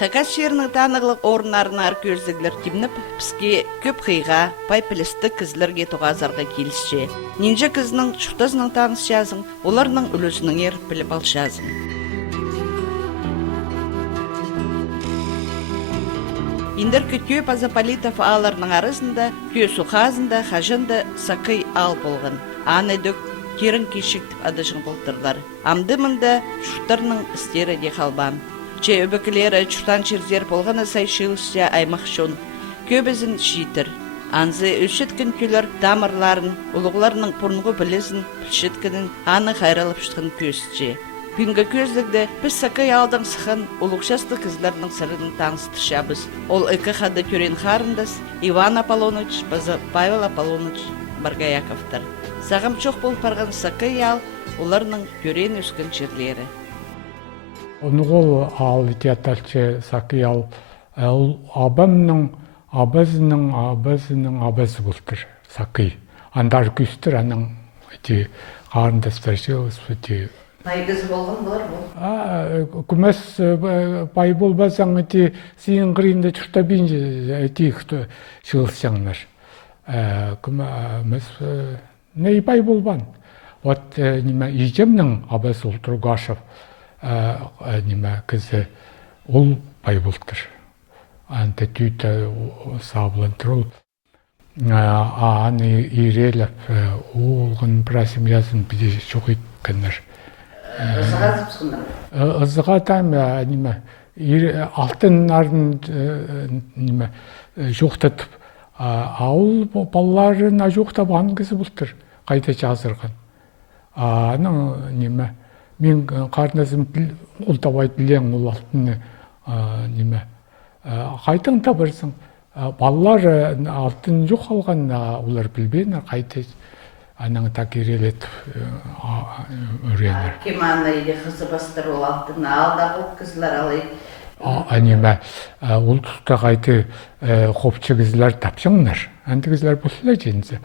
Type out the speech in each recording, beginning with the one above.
Хакас жерінің танығылық орынларын аркөздігілер кемніп, бізге көп қиға, пайпілісті кізлерге тоғазарға келісше. Нинже кізінің шұқтазының таныс жазың, оларының үлісінің ер біліп ал жазың. Индер көтөп Азаполитов аларының арызында, көсу қазында, хажында сақый ал болған. Аны дөк керін кешіктіп адышын болтырлар. Амды-мында шұқтарының істері де қалбан. Че өбікілері чұртан черзер болғаны сай шылышся аймақ шон. Көбізін шитір. Анзы өшіткін күлер тамырларын, ұлығыларының пұрнғы білізін, пішіткінің аны қайралып шытқын көсітше. Күнгі көздігді біз сақай алдың сықын ұлықшасты кізлерінің сырының таныстышабыз. Ол үкі қады көрен қарындас Иван Аполлоныч, Павел Аполлоныч Баргаяковтар. Сағым чоқ болып барған сақай ал, оларының көрен өскен жерлері. Оныгол ал итияталчы сақай ал, абамның абазының бұлтыр сақай. Андар күстір аның қарындастар жылыз өте. Пайгыз болған болар бұл? Күмәс пай болбасаң, сиын қырында чұрта бейінже әтейікті шылысаңнар. Күмәс ней пай болбан. Вот ежемнің абас Ултургашев кізі ол пай болтыр. Анты түйті сабылантыр ол. Аны иреліп, олғын прасым язын біде шоқит кінір. Ызыға там алтын нарын жоқтатып, ауыл балаларын жоқтап аңғысы бұлтыр, қайта жазырған. Мен қарназым ұлтабай білең ол алтыны қайтың табырсың. Балалар алтын жоқ алған, олар білбейін, қайта аның так ирелетіп өренір. Кем аны еде қызы бастыр ол алтын алдағы кізлер алайып? Ол тұста қайты қопчы кізлер тапсыңнар. Әнді кізлер бұсылай женізі.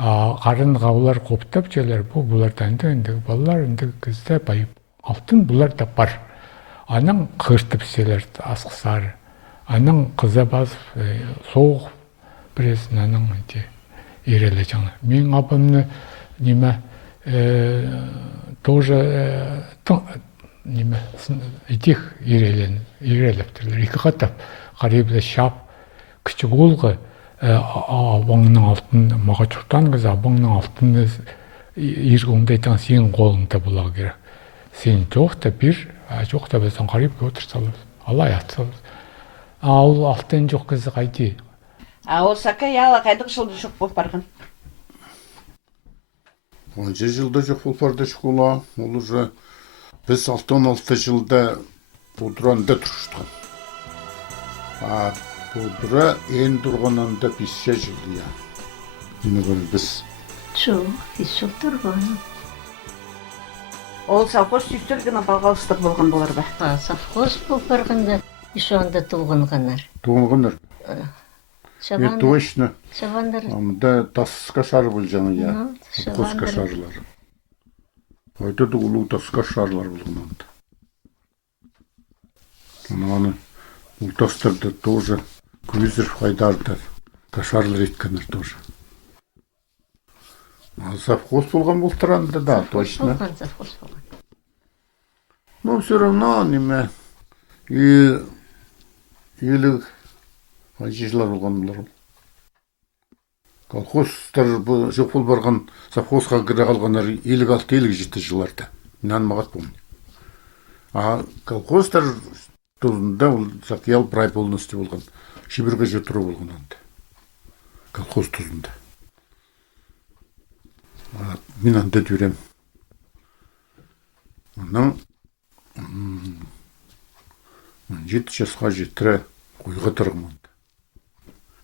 Қарынға олар қоптап желер. Бұлардан әнді балалар әнді кізді байып. Алтын бұлар да бар. Аның қыртып селер асқысары. Аның қызы басып соғып біресін аның иреле жаңа. Мен апамны тоже этих ирелептірлер. Екі қатап қаребілі шап, кішік олғы абаңның алтын, маға чұртан кіз абаңның алтын иргіңді айтан сен қолыңда бұла керек. Сен жоқта бір, жоқта біздің қаребіге отырсалыз, алай атсалыз. Ал алтын жоқ кізі қайты. Ол сақай ала қайдық жылды жоқ болып барған? 10 жылда жоқ болып барды школа. Ол уже біз 16 жылда бұдыранда тұрыштыған. Бұдыра ең тұрғанында 5 жылды я. Мені бұл біз. Жоқ, 5 жыл тұрған. Ол совхоз түйістіргіні балғалыстық болған болар ба? Совхоз болып барғанда, еще анда туғынғанар. Туғынғанар? Точно. Шабандар. Амда тас кашар бұл жаңа, я. Қос кашарлар. Ойда да ұлу тас кашарлар болған анда. Аны ұлтастырды тоже. Күзір қайдарды. Кашарлар еткенер тоже. Совхоз болған болтыр анда, да, точно. Совхоз болған. Но все равно, елік Ажишлар болған бұлар. Колхозтар жоқ бол барған совхозға кіре қалғандар 56-57 жыларда. Мен мағат болмын. Колхозтар тұзында сақиял прай полностью болған. Шибірге жетіру болған анда. Колхоз тұзында. Мен анда жүрем. Онан 7 жасқа жетірі қойға тұрғым.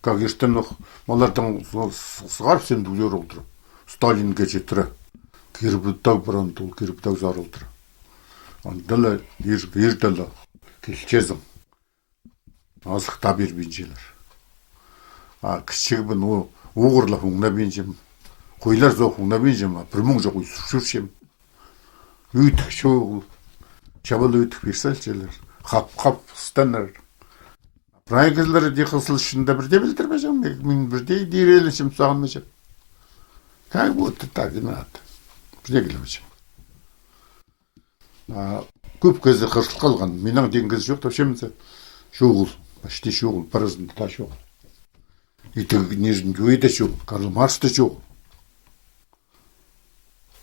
Как ертең олардан сығарып сен дүлер олдыр. Сталинге жетірі. Кирбіттау бұранды, ол кирбіттау зар олдыр. Ондалы ерділі келчезім. Азықта бербейін желер. Кішігібін оғырлап оңна бенжем. Қойлар зоқ оңна бенжем. Бір мұң жоқ үйсіршем. Үйтік шоғы. Шабалы үйтік берсел желер. Қап-қап ұстанар. Прай кызлары ди кылсылышында бирде билдирбежем, мен бирде дирелишим сагынмачам. Как будто так и надо. Бирде келебежем. Көп кезде кырсылып калган. Менің деген кыз жоқ, тапшемсе. Шугул, почти шугул, парызында да шугул. И ты Нижний Дюйда шугул, Карл Марс да шугул.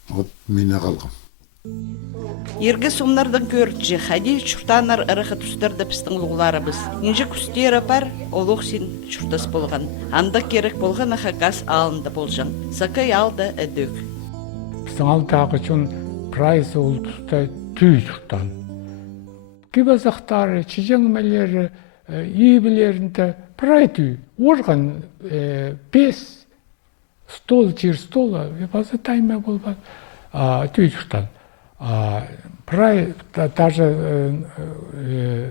Вот мене калган. Ерге сумнардан көртче, хади чуртанар ырыхы тустарды пістің ұлғыларыбыз. Инжі күстері бар, олуқ сен чуртас болған. Анда керек болған ахакас алынды болжан. Сакай алды әдөк. Біздің алдағы үшін прайсы ол тұста түй чуртан. Кибазақтары, чижаңмелері, ебілерінде прай түй. Орған 5 стол, жер стола, базы тайма болған түй чуртан. Прай даже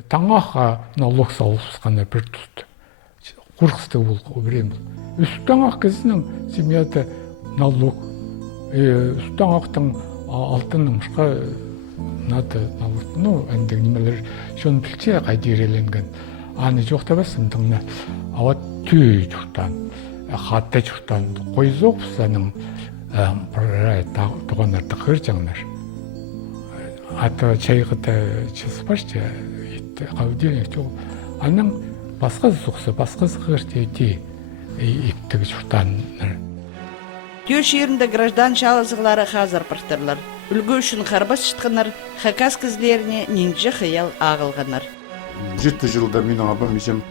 таңаға налог салысқаны бір тұсты. Құрқысты бол көбірем. Үсіп таңақ кізінің семьяда налог. Үсіп таңақтың алтының мұшқа нады налог. Ну, әндік немелер шоны білче қайдереленген. Аны жоқта басымдыңна. Ауат түй жұқтан, қатты жұқтан. Қойзоқ бұсаның прай тұғанарды қыр жаңнар. Ата чайғыда чысы башча, қауденек жоқ. Аның басқа сұқсы, басқа сұқырды иптігі жұқтаныр. Төш ерінде граждан шалызығылары қазір біртірлер. Үлгі үшін қарбас шытқыныр, хакас кізлеріне нинджі қиял ағылғаныр. 7 жылда менің абам ешем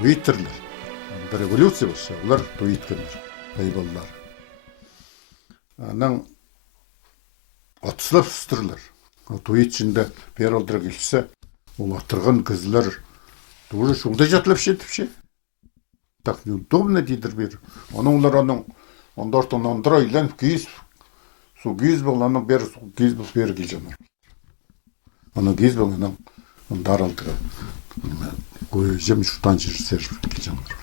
өйттірлер. Бір революция болса, олар өйткенір, байбалылар. Аның атыслап сұстырлар. Той ішінде бер алдыра келсе, ол аттырған кызлар тоже шулда жатылып шетіпше. Так неудобно дейдір бер. Оның олар ондартан ондыра үйлен кейіз, су кейіз бол, аның бер кейіз бол бер келжаныр. Аның кейіз бол, аның дар алдыра. Жем шутан жер серіп келжаныр.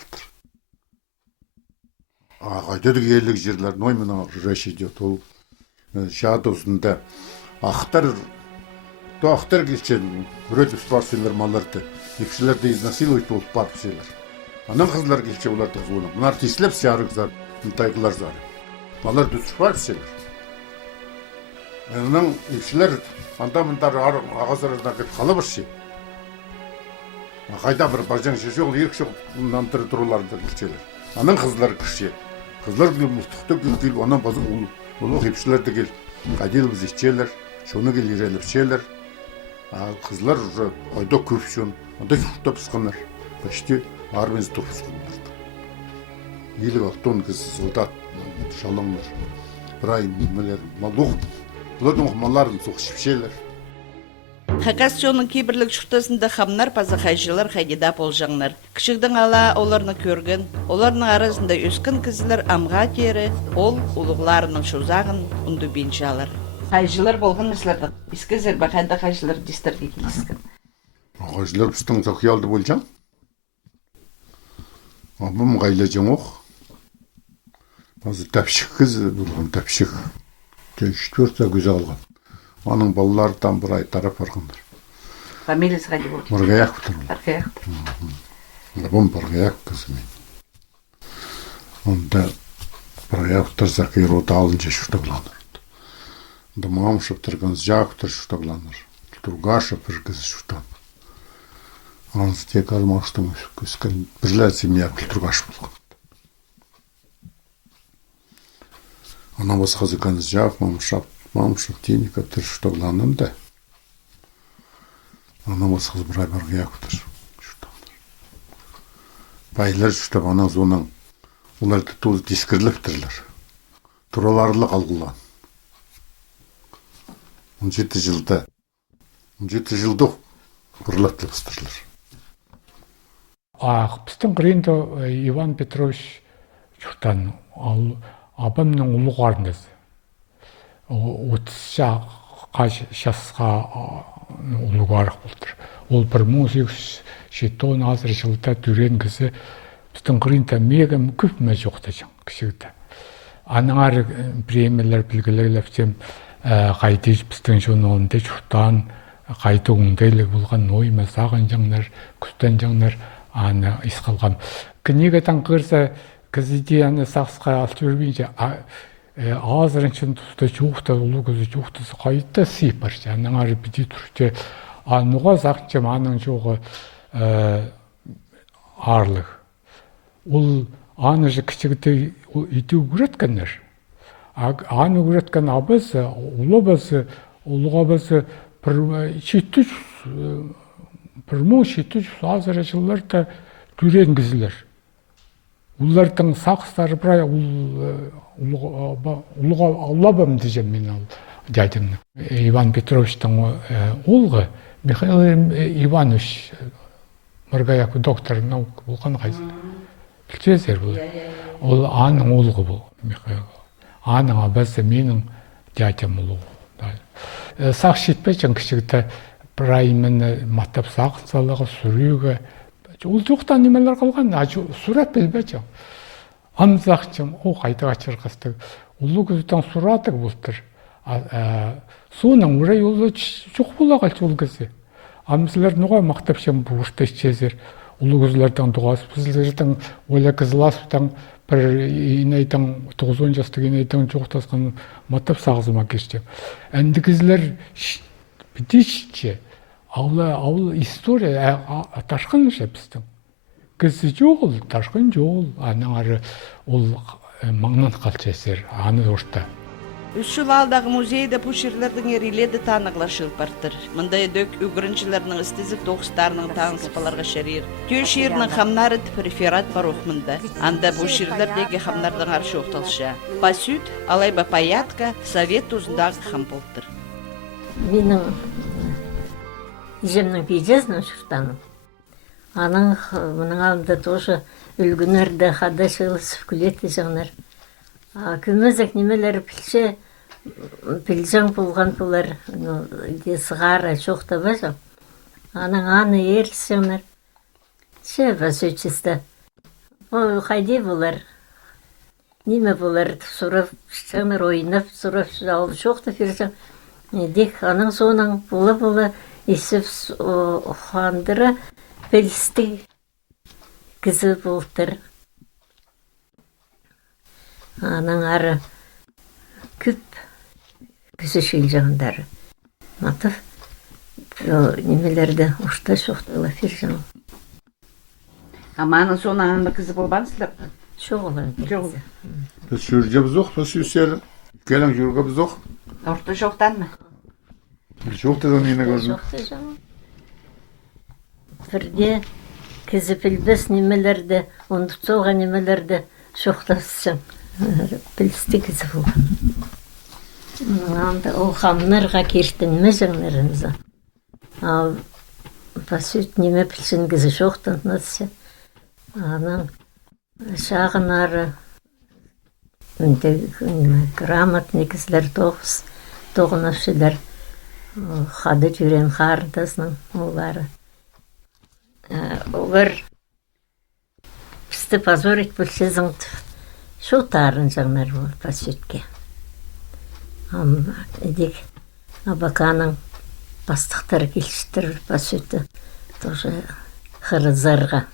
Қайда да келік жерлер, ной мына рәш идет, ол шадосында ақтар келчен үрөтіп спарсылар маларды епшілерді изнасиловать болып барып селер. Анан қызлар келче оларды зуылы. Мұнар тесіліп сярық зар, мұнтайғылар зар. Малар дүсіп барып селер. Анан епшілер анда-мұндар ағазарыздан кеп қалы бір ше. Қайда бір баржан ше жоқ, ерік жоқ, мұнан түрі тұруларды келчелер. Анан қызлар кірше. Қызлар кел мұстықты кел, анан базы олық епшілерді кел. Қадел біз ешчелер, шоны кел ереліп шелер. Қызлар айда көп шон, анда күртіп сықыныр. Почти армез топ сықынырды. Елі ақтон кіз солдат, шалыңлар. Бір ай мүлер, малуқ. Бұладың маларын соқшып шелер. Хакас шоның кейбірлік шұртасында қамнар пазы қайшылар қайдеда болжаңнар. Кішігдің ала оларны көрген, оларның арасында өскін кізілер амға тері, ол ұлығыларының шозағын ұнды бенші алар. Қайшылар болған мысларды, искізір бақайда қайшылар дестерге келіскен. Қайшылар біздің зақиялды болжаң. Абым қайла жаң оқ. Азы тәпшік кіз болған тәпшік. 4 көз алған. Оның балалардан бір ай тарап барғандар. Фамилиясы қайда болды? Барғаяқ бұтырмын. Барғаяқ. Абым барғаяқ қызы мен. Онда барғаяқ бұтыр зақи рота алынша шүртіғланыр. Онда мағам шыптырған жақ бұтыр шүртіғланыр. Тұрғашы бір қызы шүртіғланыр. Аныз тек алмаштың өскен бірлі семья тұрғашы болған. Ана басқа зықаныз жақ, мамшық тенік өптір шүртіғланын да. Ана басқа бір ай барғаяқ бұтыр шүртіғланыр. Байлар шүртіп ана зоның оларды тоз дискірліп тұрлар. Тураларлық алғылан. 17 жылды бұрлаттылып ұстырлар. Біздің қырында Иван Петрович жұқтан абамның ұлығарыңыз. 30 жасқа ұлығарық болдыр. Ол 1870 жылда дүрен кізі біздің қырында мегім көп мә жоқты жаң кішігді. Аның ары премиялар білгілер ләптем қайдеш біздің жонуында жұқтан қайты өңдейлік болған ойма саған жаңлар, күстен жаңлар аны исқалғам. Книга таңқырса, кізіде аны сақсқа алып жүрбейінше, азырыншын тұста жуықта, ұлы көзі жуықтасы қайты сипаршы. Анның ары біде тұршы, ануға сақчым аның жоғы арлық. Ол аны жы кішігіті ити үгіреткенлер. Аны үгіреткен абасы, ұлы басы, ұлыға басы, 1700 азыры жылларда жүренгізілер. Олардың сақыстары бірай ұлыға Аллабам дейжем мен ал дядемні. Иван Петровичтің ұлғы Михаил Иванович Маргаяк доктор наук болған қайсы. Білчезер бұл. Ол аның ұлғы бұл Михаил. Аның абасы менің дядем ұлығы. Сақ шетпейчен кішігіті біраймен маттап сақын салығы, сүрегі. Ол жоқтан немелер қалған, сұрап білбейчен. Амзақчым, о қайта қачырғастық. Ұлы күзітен сұратық болтыр. Соның ұрай олы жоқ бола қалшы ол кізі. Амзылар нұға мақтапшын бұғышты ішчезер. Ұлы күзілерден дұғасы бізділердің оля кізіласыдан бір инайдан 9-10 жастық инайдан жоқтасқан маттап сағызыма кешті. Әнді кізілер бітешітше. Ауыл история ташқын ше біздің. Кізі жоқ ол, ташқын жоқ ол. Аның ары ол маңнан қалшы әсер, аны орта. Үш жыл алдағы музейді пұшырлардың ереледі танығылар шылпартыр. Мұндай дөк үгіріншілерінің істізік доғыстарының танысыпаларға шәрер. Түйе шерінің қамнары преферат бар оқмында. Анда пұшырлердегі қамнардың аршы оқталшы. Пасют, алайба паятка, совет ұзындағы қам болтыр. Менің жемнің пейджезінің шұртаным. Аның мұның алымда тоже үлгінерді қада шылысып күлеті жаңлар. Күмізік немелері пілжің болған бұлар сығара жоқта бәжім. Аның аны еріс жаңлар. Ше бас өтшісті. Ол қайде бұлар? Неме бұлар сұрап жаңлар ойынап, сұрап жауып жоқта фержің. Дек аның соның бұлы есіп қандыры пілісті кізі болтыр. Аның ары күп күзі шел жағындары. Матып немелерді ұшта шоқтыла фер жаң. Аманың соның аңында кізі болбансыздар? Шоғылар. Жоғы. Біз жүрде біз оқ, біз үсері. Келің жүрге біз оқ. Орта жоқтан ма? Жоқтыдан ені көрдім. Шоқты жаң. Бірде кізі пілбес немелерді, ондық соға немелерді шоқтасың. Білісті кізі болған. Ол қамнарға керттін ме жаңларыңыза. Ал басыт неме пілсін кізі шоқтын nëсі. Аның шағын ары грамотный кізлер тоғынашылар. Қады жүрен қарындасының олары. Олар бізді позор ет білсезіңді. Шотарын жаңлар бол басытке. Едек абаканың бастықтары келшістір басыты тоже қырызарға.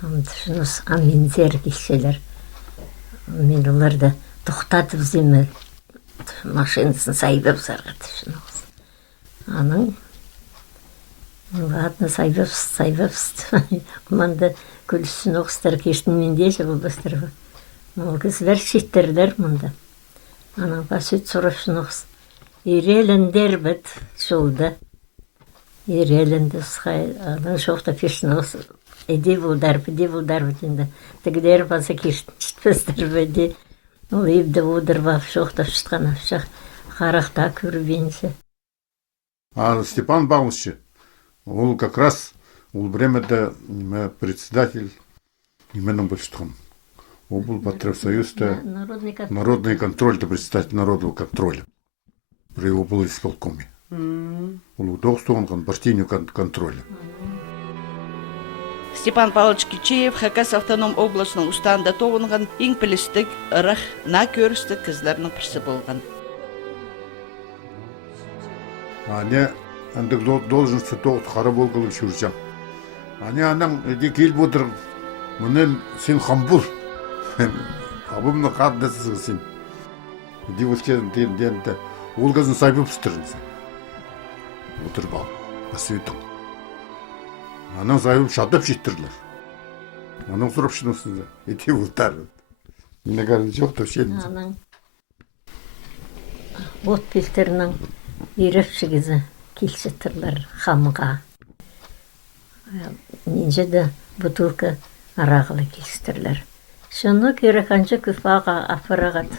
Шыныз аминзер келшелер. Мен оларды тоқтатып земі машинысын сайбап сарғады шыныз. Аның ладно, сайбапсты. Манда күлісін оғыстар кештін менде жа бұл бастырға. Ол кізлер шеттердер мұнда. Аның басыт сұрашын оғыз. Ереліндер біт жолда. Ерелінді ұсқай. Аның шоқта пешін оғыз. Эде бұлдар бітінде. Тігдер баса кештін шетпестір біде. Ол ебді ұдыр бақ шоқта шытқан афшақ. Қарақта көрбенші. Степан Баумович, он как раз в время-то председатель именным большинством. Он был Патриотсоюз-то народный контроль, то председатель народного контроля. При его был исполкоме. Он удобствовал партийного контроля. Степан Павлович Кичеев Хакас автоном областың ұстанда тоғынған ең пілістік ұрық на көрісті кізлерінің пірсі болған. Ане андык должности тоғыт қара болғылы жүржем. Ане анаң эди келіп отыр, мұнен сен хамбул. Абымны қардасыз сен. Эди өлчеден денді, ол қазын сайбып стырынсы. Отыр бал, басуетің. Анаң сайбып шатып жеттірлер. Анаң сұрап шынысында, эти ұлтар. Мені қарын жоқ та шедін. Анаң от пилтерінің ерекшігізі келсеттірлер хамға. Нинже де бутылка арағылы келсеттірлер. Шыны керек анча күфаға апарағат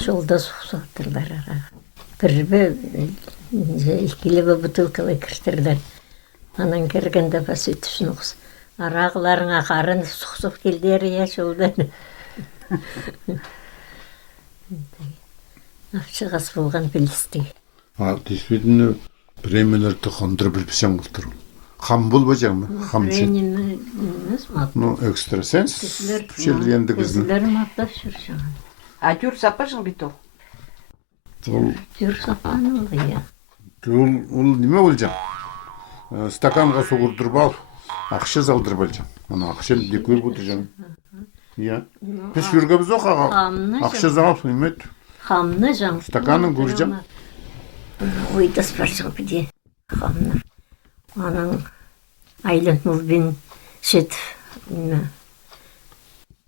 жолда сұқсаттырлар араға. Бірбі ikili бутылкалы кіртірлер. Анан кергенде бас өтішін ұқсы. Арағыларыңа қарын сұқсық келдер я жолдан. Апчығас болған білісті. Действительно, премияларды қондырып білпесең бұлтыр. Хам бол ба жаңа? Ну, экстрасенс. Пішелгенді кізін. Көзілерім аптап жүр жаңа. Атюр сапажың бит ол. Жүр сапаның ғыя. Ол неме ол жаңа? Стаканға соғырдырып ал, ақша залдырып ал жаңа. Ана ақшаны декөр бұды жаңа. Иә. Біз жүрге біз оқаға. Ақша зал, немет. Хамны жаңа. Стаканын көр жаңа. Ойда спаршығы біде. Хамны. Аның айлын мұлбин шет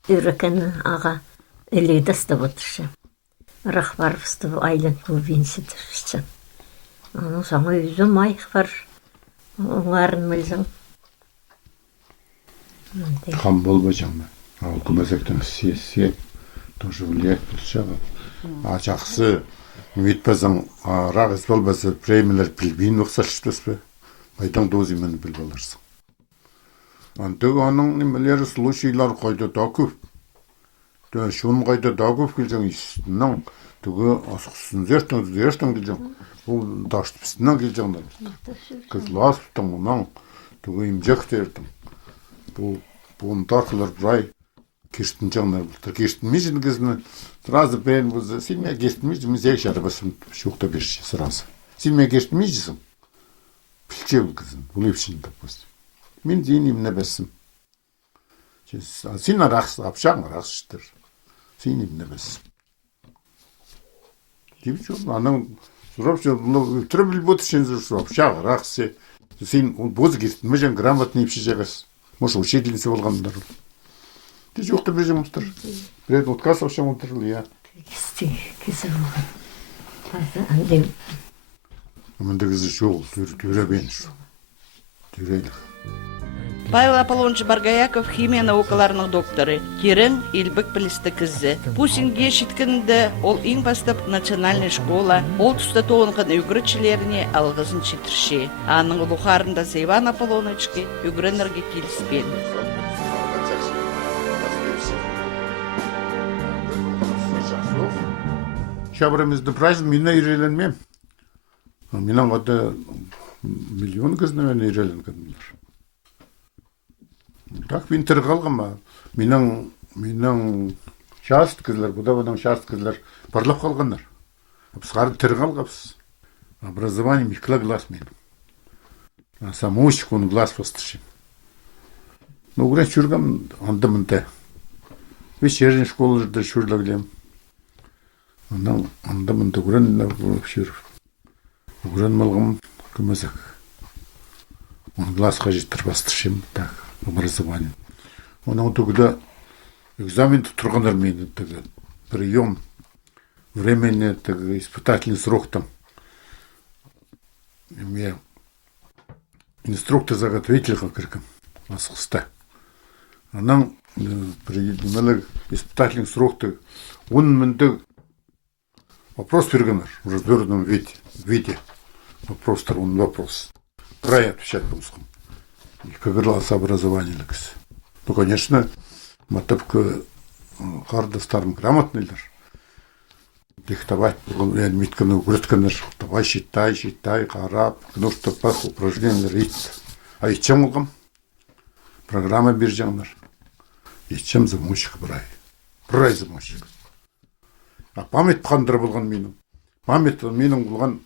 үрекені аға элейдасты бұтыршы. Рахбарвысты айлын мұлбин шетірші. Аның саңа өзі майық бар. Оңарын мүлзің. Хам бол ба жаңа. Ал күмәзектің сие тоже влиять бұлшаға. Жақсы үмітпазың рағыз болбасы премиялар білбейін ұқсашыштыз бе? Айтаң дози мені біліп аларсың. Антығы аның немелері случайлар қойды да көп. Шуын қойды да көп келжің естінің. Түгі асықсын зерттің келжің. Бұл даштыпсынан келжіңдер. Кызлас бұттың мұнан. Түгі имжек дердің. Бұғын тарқылар бұрай кештін жаңдар бұлтыр. Кештін мейжін кізіні. Сразу бәйін бұзы. Сен мен кештін мейжін, мен зәк жарыбасын шуқта берші сразу. Сен мен кештін мейжісің. Білчеу кізін, бұл епшін таппыз. Мен дейін еміне бәсім. Сен арақсы, апшағын арақсы шыттыр. Сен еміне бәсім. Дейбі жоқ, анаң сұрап жоқ, өтірі біліп өті сен сұрап, апшағы арақсы. Сен бозы кестін, мәжен грамотны епші жағасы. Может, учительница болғандар. Де жоқты бәжем ұстыр. Біред ұткас апшам ұтырыл, я. Кесі болған. Мында кізі жоқ, түре бен жоқ. Түрейлік. Павел Аполлонович Баргаяков химия наукаларының докторы. Кирен Илбек білісті кізі. Пусинге шеткінді ол ең бастап национальный школа, ол тұста тоғынған үгірітшілеріне алғызын шетірше. Аның ұлықарында Иван Аполлоновичке үгірінерге келіспен. Шабырымызды праздник мені үйреленмем. Менің ғады миллион кізіне мен үйреленгенмін. Так, мен тірі қалғым ба. Менің шаст кізлер, бұда шаст кізлер барлап қалғандар. Сқарды тірі қалғапсыз. Образование микла глаз мен. Самоучик, он глаз постышым. Ну, ғырен жүргім андымында. Вечерний школаларда жүрләгілем. Андымында ғырен жүріп. Ғырен малғым көмезек. Он глаз қажеттір бастышым. Так. Образование. Оның түгіде экзаменді тұрғандар мені түгі прием времени түгі испытательный срок-тым. Мен инструктор заготовительға кіркім асықста. Анан испытательный срок-ты он мінді вопрос бергенер в развернутом виде. Вопрос-тар, он вопрос. Край отвечать по-русскому. И как раз образование лекс. Ну, конечно, матапка харда старым грамотныйлар. Диктовать, митканы угрытканыр, давай считай, қарап, кнуштапах, упражнение рит. А и чем угам? Программа биржанар. И чем замочек брай замочек. А память қандыр болған менің. Память менің болған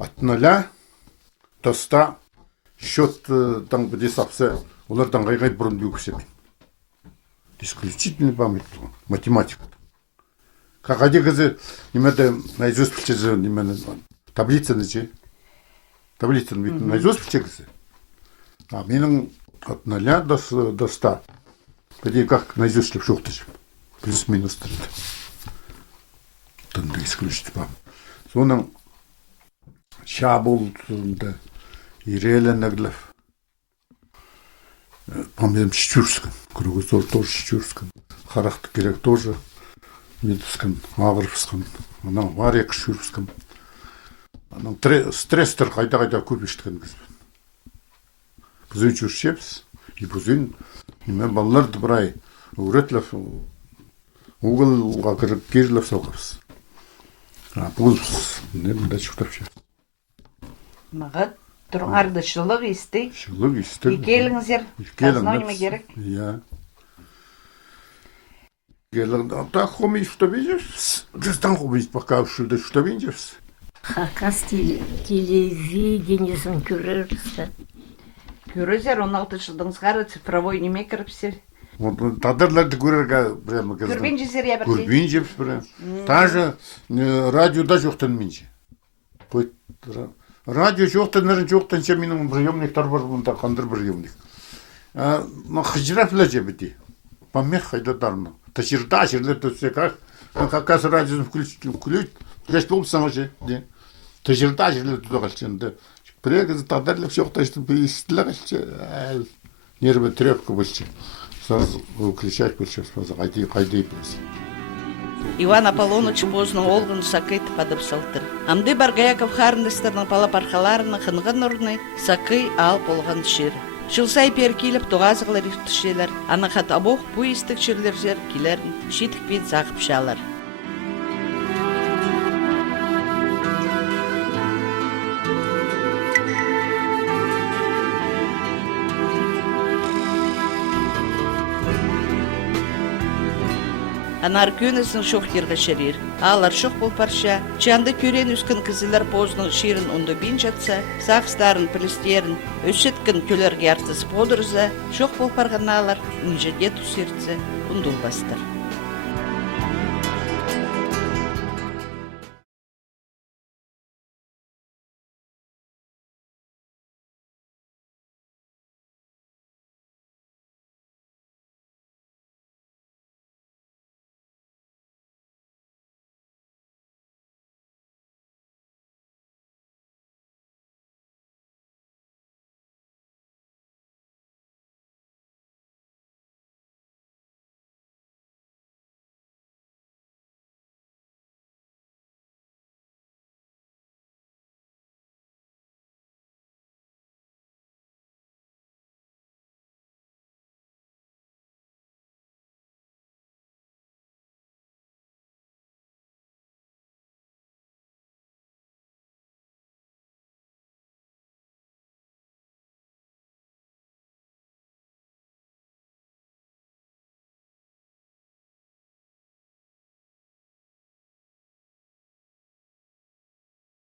атналя тоста счеттан буде сапса олардан гайгай бұрын бүйксем. Исключительно память математика. Как один из немеда наизусть вчера немеда таблица начи. Таблица наизусть вчера. А менің от 0 до 100. Поди как наизусть шухтыш. Плюс-минус 3. Тынды исключительно память. Соның шабулда иреленеглев. Памятым Чечурском. Кругозор тоже Чечурском. Характер керек тоже. Медском, Агрфском, анан Варек Шурском. Анан стресстер кайда көп иштеген кыз. Бузун жүршепс, и бузун неме балларды бирай үйрөтлөп угылга кирип кирлеп сокупс. А бул не мында чуктапчы. Мага тургардышылык истей. Шылык истей. Икелиңиздер. Казнонима керек. Я. Так хомить, что видишь? Жестан хомить пока что видишь? Хакас телевидениесін көрерсі. Көрөзер 16 жылдыңызға цифровой неме кіріпсер. Тадырларды көрерге прямо Көрбен жезер я бірдей. Көрбен жепс прям. Даже радиода жоқтан менше. Радио жоқтан ше менің приемниктар бар бұнда қандыр приемник. Хыжрафла жебети. Помех хайдадарно. Таширда, то все как раз радио включить, болсаң же, де. Таширда, туда калчында. Прегіз тадарлы все, то что перестила калчы. Нервы трепка больше. Сразу выключать больше, қайдай біз. Иван Аполлоныч бозның олғын сакый тыпадып салтыр. Амды Баргаяков харындыстарның палапархаларының қынғын ұрны сакый ал болған шер. Шылсай перкиліп туғазығылар ертішелер, анақат абоқ бұй істік шерлер жер келерін шетікпен сақып шалар. Анар көнесін шоқ ергі шерер. Алар шоқ бол парша, чанды көрен үскін кізілер позның шерін онды бен жатса, сақстарын, пілістерін, өшеткін көлерге артыс подырза, шоқ бол парғаналар, үнжеде түсердзі, ұндыл бастыр.